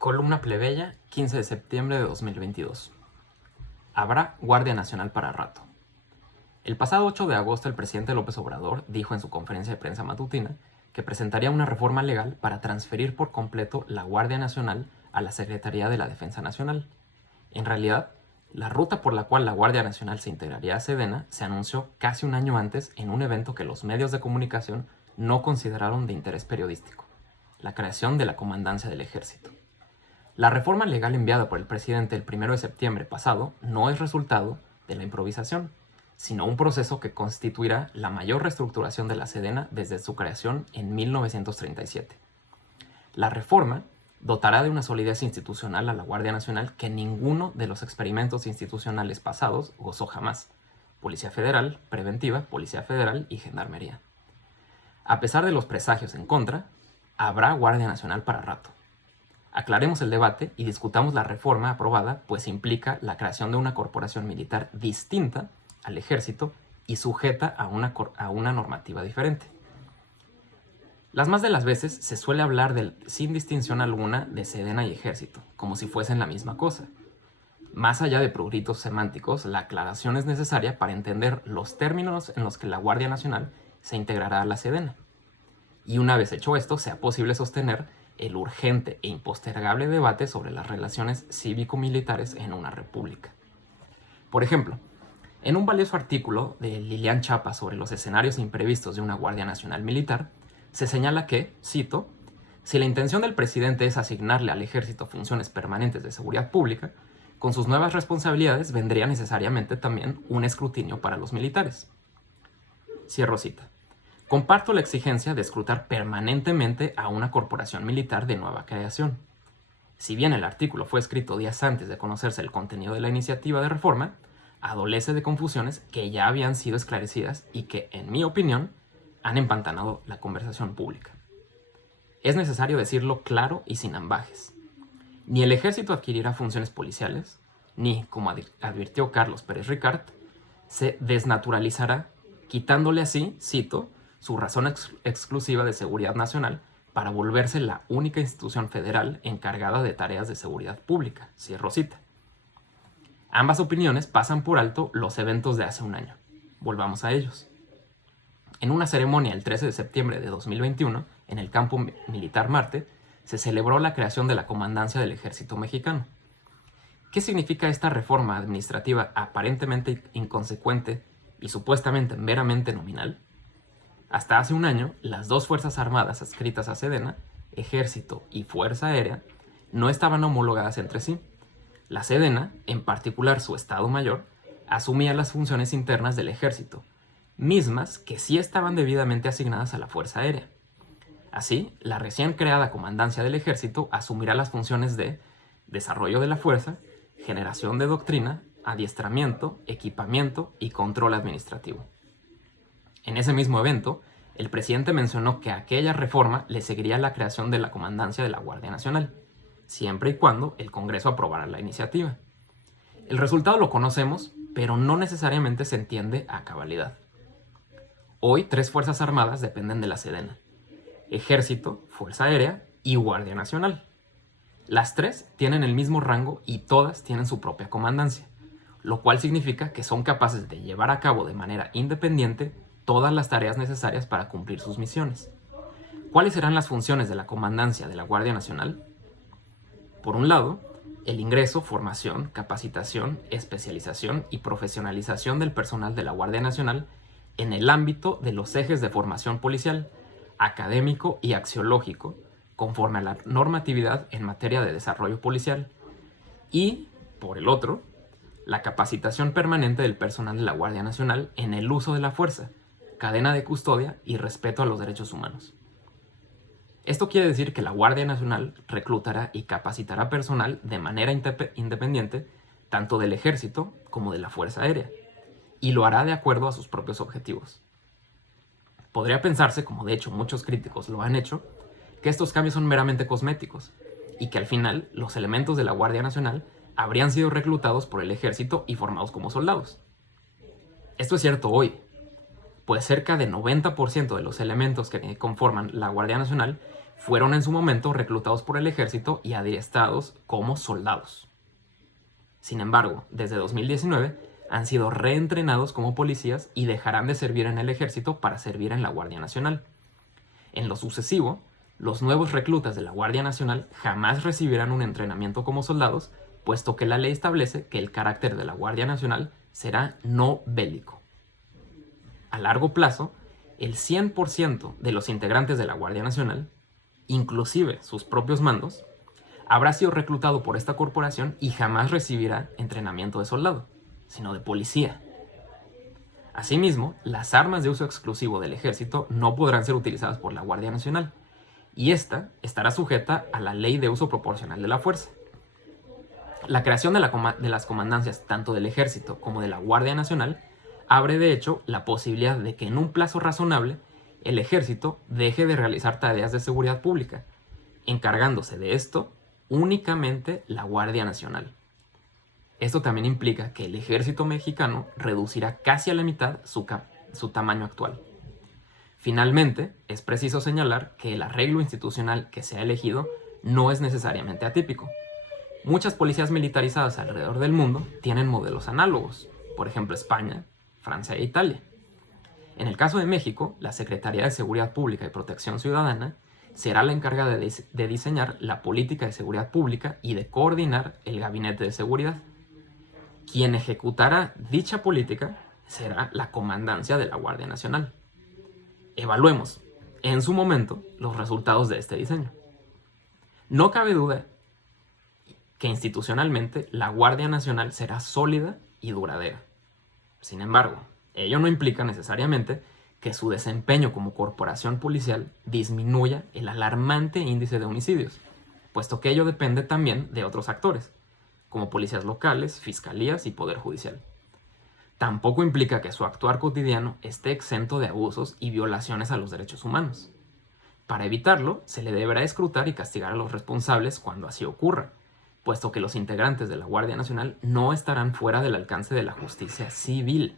Columna plebeya, 15 de septiembre de 2022. Habrá Guardia Nacional para rato. El pasado 8 de agosto el presidente López Obrador dijo en su conferencia de prensa matutina que presentaría una reforma legal para transferir por completo la Guardia Nacional a la Secretaría de la Defensa Nacional. En realidad, la ruta por la cual la Guardia Nacional se integraría a Sedena se anunció casi un año antes en un evento que los medios de comunicación no consideraron de interés periodístico: la creación de la Comandancia del Ejército. La reforma legal enviada por el presidente el 1 de septiembre pasado no es resultado de la improvisación, sino un proceso que constituirá la mayor reestructuración de la Sedena desde su creación en 1937. La reforma dotará de una solidez institucional a la Guardia Nacional que ninguno de los experimentos institucionales pasados gozó jamás: Policía Federal, Preventiva, Policía Federal y Gendarmería. A pesar de los presagios en contra, habrá Guardia Nacional para rato. Aclaremos el debate y discutamos la reforma aprobada, pues implica la creación de una corporación militar distinta al ejército y sujeta a una normativa diferente. Las más de las veces se suele hablar sin distinción alguna de Sedena y ejército, como si fuesen la misma cosa. Más allá de pruritos semánticos, la aclaración es necesaria para entender los términos en los que la Guardia Nacional se integrará a la Sedena. Y una vez hecho esto, sea posible sostener el urgente e impostergable debate sobre las relaciones cívico-militares en una república. Por ejemplo, en un valioso artículo de Lilian Chapa sobre los escenarios imprevistos de una Guardia Nacional militar, se señala que, cito, si la intención del presidente es asignarle al ejército funciones permanentes de seguridad pública, con sus nuevas responsabilidades vendría necesariamente también un escrutinio para los militares. Cierro cita. Comparto la exigencia de escrutar permanentemente a una corporación militar de nueva creación. Si bien el artículo fue escrito días antes de conocerse el contenido de la iniciativa de reforma, adolece de confusiones que ya habían sido esclarecidas y que, en mi opinión, han empantanado la conversación pública. Es necesario decirlo claro y sin ambajes. Ni el ejército adquirirá funciones policiales, ni, como advirtió Carlos Pérez Ricart, se desnaturalizará, quitándole así, cito, su razón exclusiva de seguridad nacional para volverse la única institución federal encargada de tareas de seguridad pública. Cierro cita. Ambas opiniones pasan por alto los eventos de hace un año. Volvamos a ellos. En una ceremonia el 13 de septiembre de 2021, en el campo militar Marte, se celebró la creación de la Comandancia del Ejército Mexicano. ¿Qué significa esta reforma administrativa aparentemente inconsecuente y supuestamente meramente nominal? Hasta hace un año, las dos fuerzas armadas adscritas a Sedena, Ejército y Fuerza Aérea, no estaban homologadas entre sí. La Sedena, en particular su Estado Mayor, asumía las funciones internas del Ejército, mismas que sí estaban debidamente asignadas a la Fuerza Aérea. Así, la recién creada Comandancia del Ejército asumirá las funciones de desarrollo de la fuerza, generación de doctrina, adiestramiento, equipamiento y control administrativo. En ese mismo evento, el presidente mencionó que a aquella reforma le seguiría la creación de la Comandancia de la Guardia Nacional, siempre y cuando el Congreso aprobara la iniciativa. El resultado lo conocemos, pero no necesariamente se entiende a cabalidad. Hoy, 3 fuerzas armadas dependen de la Sedena: Ejército, Fuerza Aérea y Guardia Nacional. Las 3 tienen el mismo rango y todas tienen su propia comandancia, lo cual significa que son capaces de llevar a cabo de manera independiente todas las tareas necesarias para cumplir sus misiones. ¿Cuáles serán las funciones de la Comandancia de la Guardia Nacional? Por un lado, el ingreso, formación, capacitación, especialización y profesionalización del personal de la Guardia Nacional en el ámbito de los ejes de formación policial, académico y axiológico, conforme a la normatividad en materia de desarrollo policial. Y, por el otro, la capacitación permanente del personal de la Guardia Nacional en el uso de la fuerza, cadena de custodia y respeto a los derechos humanos. Esto quiere decir que la Guardia Nacional reclutará y capacitará personal de manera independiente tanto del Ejército como de la Fuerza Aérea, y lo hará de acuerdo a sus propios objetivos. Podría pensarse, como de hecho muchos críticos lo han hecho, que estos cambios son meramente cosméticos, y que al final los elementos de la Guardia Nacional habrían sido reclutados por el Ejército y formados como soldados. Esto es cierto hoy, pues cerca de 90% de los elementos que conforman la Guardia Nacional fueron en su momento reclutados por el ejército y adiestrados como soldados. Sin embargo, desde 2019 han sido reentrenados como policías y dejarán de servir en el ejército para servir en la Guardia Nacional. En lo sucesivo, los nuevos reclutas de la Guardia Nacional jamás recibirán un entrenamiento como soldados, puesto que la ley establece que el carácter de la Guardia Nacional será no bélico. A largo plazo, el 100% de los integrantes de la Guardia Nacional, inclusive sus propios mandos, habrá sido reclutado por esta corporación y jamás recibirá entrenamiento de soldado, sino de policía. Asimismo, las armas de uso exclusivo del ejército no podrán ser utilizadas por la Guardia Nacional, y esta estará sujeta a la ley de uso proporcional de la fuerza. La creación de las comandancias tanto del ejército como de la Guardia Nacional abre de hecho la posibilidad de que en un plazo razonable el ejército deje de realizar tareas de seguridad pública, encargándose de esto únicamente la Guardia Nacional. Esto también implica que el ejército mexicano reducirá casi a la mitad su tamaño actual. Finalmente, es preciso señalar que el arreglo institucional que se ha elegido no es necesariamente atípico. Muchas policías militarizadas alrededor del mundo tienen modelos análogos, por ejemplo España, Francia e Italia. En el caso de México, la Secretaría de Seguridad Pública y Protección Ciudadana será la encargada de diseñar la política de seguridad pública y de coordinar el gabinete de seguridad. Quien ejecutará dicha política será la comandancia de la Guardia Nacional. Evaluemos, en su momento, los resultados de este diseño. No cabe duda que institucionalmente la Guardia Nacional será sólida y duradera. Sin embargo, ello no implica necesariamente que su desempeño como corporación policial disminuya el alarmante índice de homicidios, puesto que ello depende también de otros actores, como policías locales, fiscalías y poder judicial. Tampoco implica que su actuar cotidiano esté exento de abusos y violaciones a los derechos humanos. Para evitarlo, se le deberá escrutar y castigar a los responsables cuando así ocurra, puesto que los integrantes de la Guardia Nacional no estarán fuera del alcance de la justicia civil.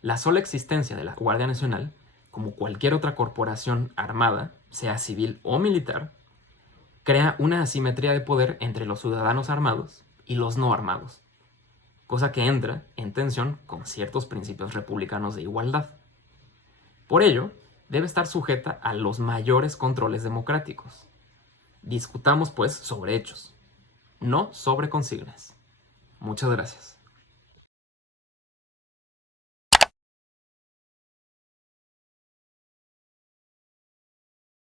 La sola existencia de la Guardia Nacional, como cualquier otra corporación armada, sea civil o militar, crea una asimetría de poder entre los ciudadanos armados y los no armados, cosa que entra en tensión con ciertos principios republicanos de igualdad. Por ello, debe estar sujeta a los mayores controles democráticos. Discutamos, pues, sobre hechos, no sobre consignas. Muchas gracias.